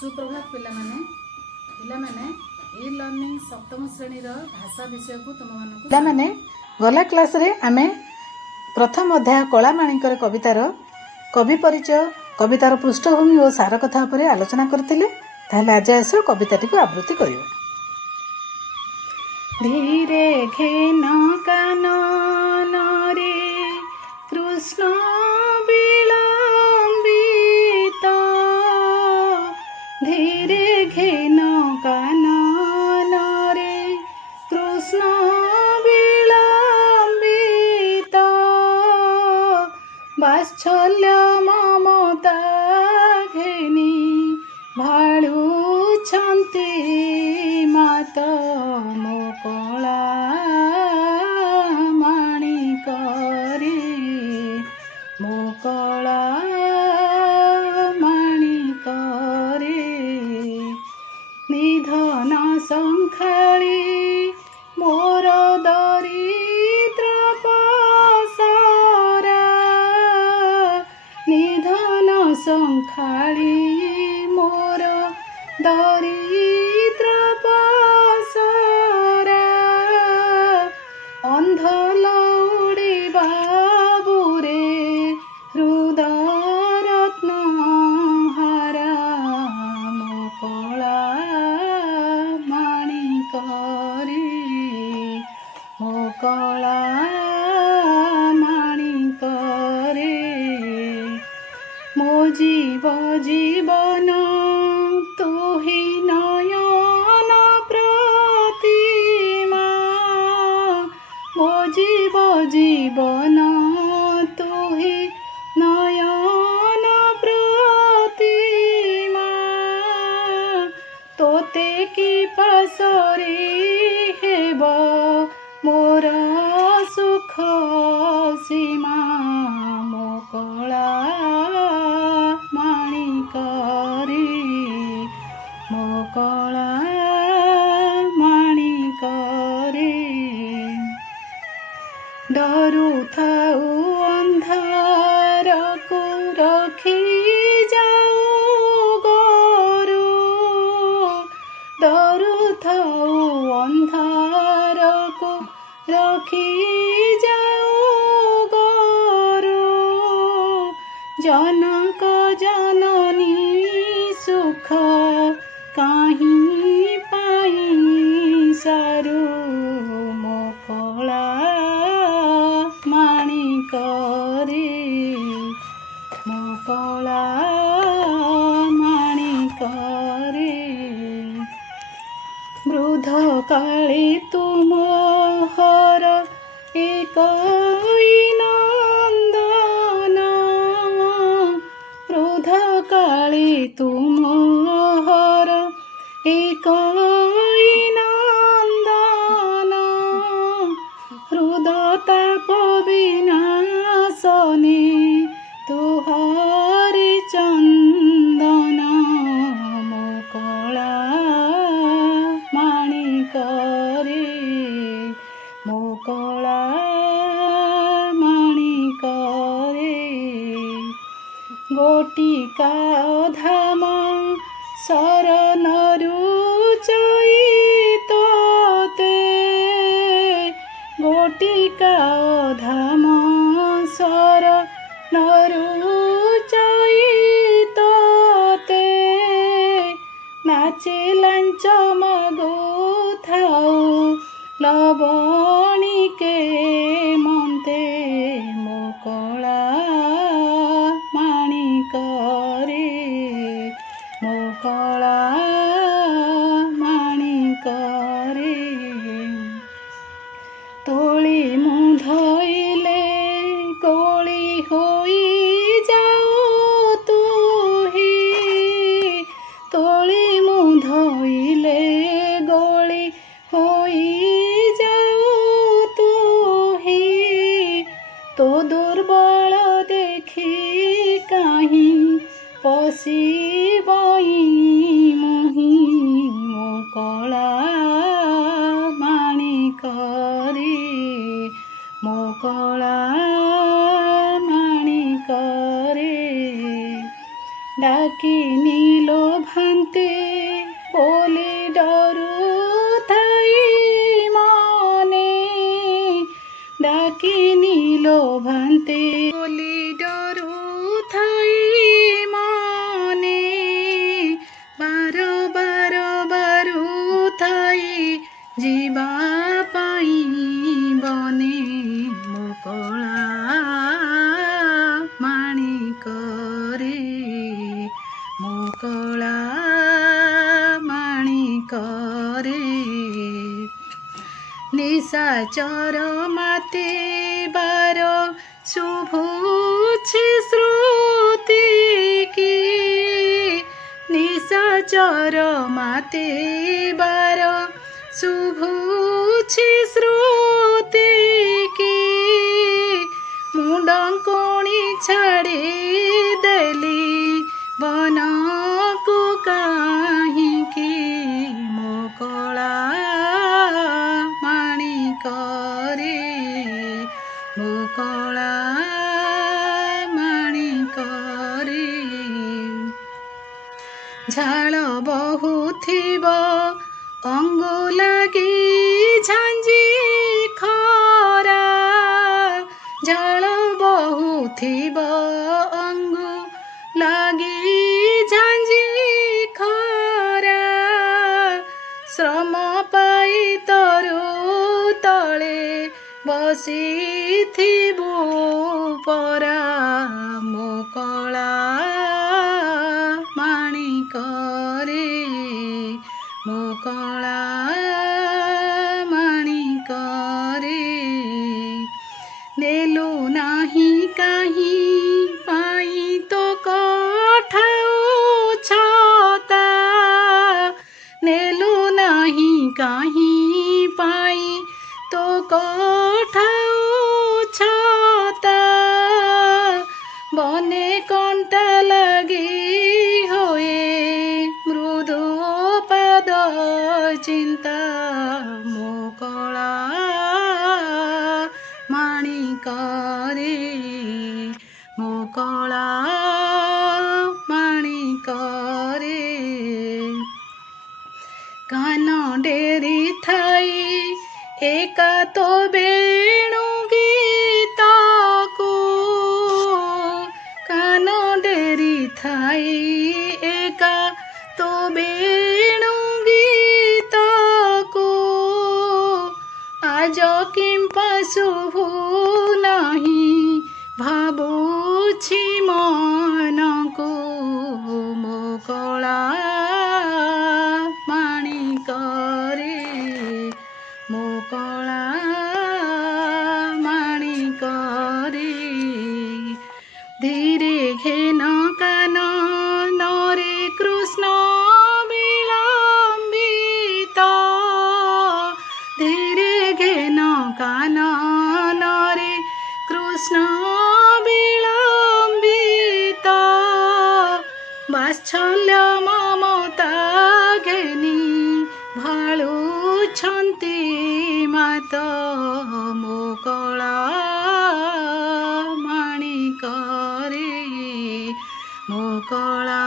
सुप्रभात पिलामाने e learning सप्तम श्रेणी भाषा विषय को तुम माने गला क्लास रे आमे प्रथम अध्याय कलामाणीकर कवितार कवि परिचय कवितार पृष्ठभूमि और सार कथा पर आलोचना करथिले। ताहले आज आस कविताटी को आवृत्ति करियो। धीरे घेन कानन रे कृष्ण विलंबित, धीरे घेन कानन रे कृष्ण विलंबित, वात्सल्य ममता घेनी भाळुछन्ति मात मो कला माणिकरे, मो कला माणिकरे, निधन संखाळी मोर दरिद्र पसरा, निधन संखाळी मोर दरिद्र पसरा, अंध लौड़ी बाबुरे हृदय रत्न हारा, मो कला माणिकरे, मो कला माणिकरे, मो जीव जीवन तू ही नयन प्रतिमा, मो जीव जीवन तू ही नयन प्रतिमा, तोते की पासरी हेब मोर सुख सीमा, मो कला माणिकरे, मो कला माणिकरे, डरुथाऊ अंधार को रखी जाऊ गोरु, डरुथाऊ अंधार को रखी जाऊ गोरु, जनक जननी सुख काहीं पाई सारू, मो कला माणिकरे, मो कला माणिकरे, वृद्ध काले तुम हर एक नंदन, वृद्ध काले तुम हर एक नंदन, हृदताप विनाशने तुहारी चंदन, मो कला माणिकरे, मो कला माणिकरे, गोटिका धाम शरणरु चैतते, गोटिका धाम शरणरु चैतते, नाचे लांच मागुथाऊ लवणिके मन्ते, मो कला माणिकरे, मो कला माणिकरे, तोली मुधइले गोली होई जाऊ तुही, तोली मुधइले गोली होई जाऊ तुही, तो दुर्बल देखी काहीं पशिबई मुही, मो कला माणिकरे, मो कला माणिकरे, डाकिनी ଲୋଭାନ୍ତେ ବୋଲି ଡରୁଥାଇ ମନେ ଡାକିନି ଲୋଭାନ୍ତେ ବୋଲି ଡରୁଥାଇ ମନେ ବାର ବାର ବାରୁଥାଇ ଯିବା ପାଇଁ ବନେ ମୋ କଳା ମାଣିକରେ ମୋ କଳା ମାଣିକରେ ନିଶାଚର ମାତିବାର ଶୁଭୁଛି ଶ୍ରୁତି କି ନିଶାଚର ମାତିବାର ଶୁଭୁଛି ଶ୍ରୁତି କି ମୁଣ୍ଡଙ୍କଣି ଛାଡ଼ି ଦେଲି ବନକୁ କାହିଁକି ମୋ କଳା ମାଣିକରେ ମୋ କଳା ମାଣିକରେ ଝାଳ ବହୁଥିବ ଅଙ୍ଗୁ ଲାଗି ଝାଞ୍ଜି ଖରା ଝାଳ ବହୁଥିବ ଅଙ୍ଗୁ ଲାଗି ଝାଞ୍ଜି ଖରା ଶ୍ରମ ପାଇ ତରୁ ତଳେ ବସିଥିବୁ ପରା ମୋ କଳା ମାଣିକରେ ମୋ କଳା ମାଣିକରେ ନେଲୁ ନାହିଁ କାହିଁ ପାଇଁ ତୋ କଠାଉ ଛତା ନେଲୁ ନାହିଁ କାହିଁ ପାଇଁ ତୋ କଠାଉ ଛତା ବନେ କଣ୍ଟା ଲାଗି ହୋଏ ମୃଦୁ ପାଦ ଚିନ୍ତା ମୋ କଳା ମାଣିକରେ ମୋ କଳା ମାଣିକରେ କାନ ଡେରି ଥାଇ ଏକା ତୋ ବେଣୁ ଗୀତକୁ କାନ ଡେରି ଥାଇ ଏକା ତୋ ବେଣୁ ଗୀତକୁ ଆଜ କିମ୍ପା ଶୁଭୁ ନାହିଁ ଭାବୁଛି ମନକୁ ମୋ କଳା ମାଣିକରେ ମୋ କଳା ମାଣିକରେ ଧୀରେ ଘେନ କାନ ନରେ କୃଷ୍ଣ ବିଳମ୍ବିତ ଧୀରେ ଘେନ କାନ ନରେ କୃଷ୍ଣ ବିଳମ୍ବିତ ବାତ୍ସଲ୍ୟ ମମତା ଘେନି ଭାଳୁଛନ୍ତି ମାତ ମୋ କଳା ମାଣିକରେ ମୋ କଳା